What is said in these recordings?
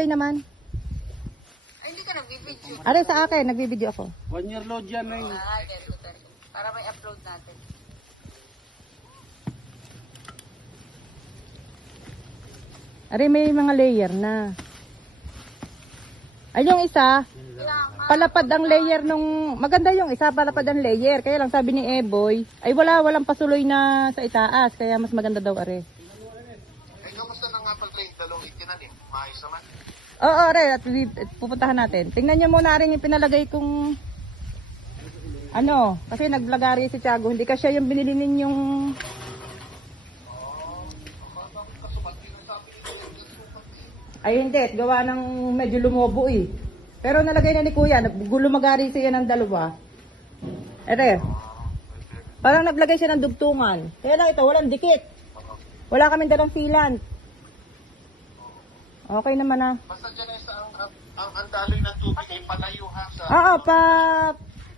Ay naman. Ay, hindi ka nagbibidyo. Are sa akin, nagbibideo ako. 1 year load yan na yun. Ah, ganito tayo. Para may upload natin. Are may mga layer na. Ay yung isa, palapad ang layer nung, maganda yung isa, palapad ang layer. Kaya lang sabi ni Eboy, ay walang pasuloy na sa itaas. Kaya mas maganda daw are. Eh, kamusta na nga pala yung dalawang itinanim? Maayos naman. Oo, are, at pupuntahan natin. Tingnan nyo muna rin yung pinalagay kong, ano, kasi naglagari si Tiago. Hindi kasi yung binili ninyong, ay hindi, gawa ng medyo lumobo eh. Pero nalagay na ni Kuya, lumagari siya ng dalawa. Ere, parang naglagay siya ng dugtungan. Kaya lang ito, walang dikit. Wala kaming dalang sealant. Okay naman ah. Basta dyan ay sa ang daloy ng tubig ay palayo ha sa... Oo,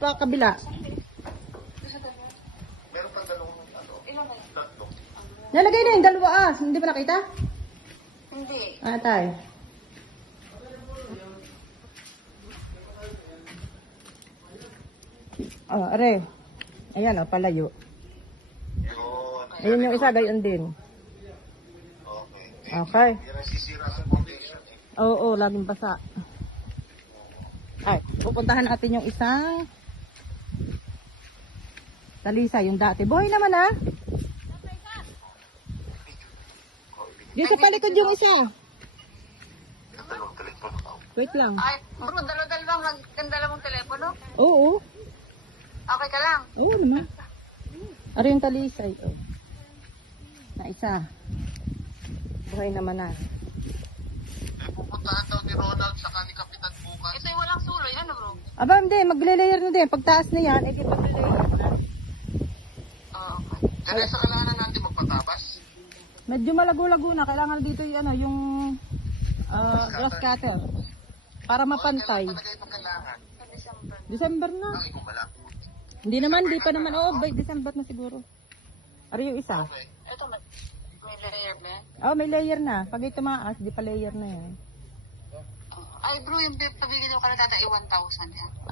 pa kabila. Meron kang dalawang tatlo. Nalagay na yung dalawa ah. Hindi ba nakita? Hindi. Ah, tay. Oh, are. Ayan oh, palayo. Yun. Ayun yung isa, gayon din. Okay. Okay. Hindi nasisira sa foundation eh. Oo, laging basa. Ay, pupuntahan natin yung isang talisa, yung dati. Buhay naman ah. Dito sa palikod yung isa. Yung dalawang telepono ka. Wait lang. Ay, bro, dalawa-dalawang ganda mong telepono. Oo. Okay ka lang. Oo naman. Ano yung talisay? Oh. Na isa. Buhay naman na. Eh, pupuntahan daw ni Ronald sa ni Kapitan bukas. Ito yung walang suloy. Ano, bro? Aba, hindi. Magle-layer na din. Pagtaas na yan, eh, magle-layer na. Oo, okay. Kaya sa kailangan natin magpatabas. Medyo malago-lago na. Kailangan dito yung, ano, yung grass cutter. Para mapantay. Palagay mo kailangan. Sa December. December na. Ay, kung malaki. Hindi naman, di pa naman. Oo, by December na siguro. Ari yung isa. Okay. Ito, may layer ba yan? Oh, may layer na. Pag ito tumaas, di pa layer na yan. Ay, bro, yung pabigyan ko na tata, 1,000 yan. Ah,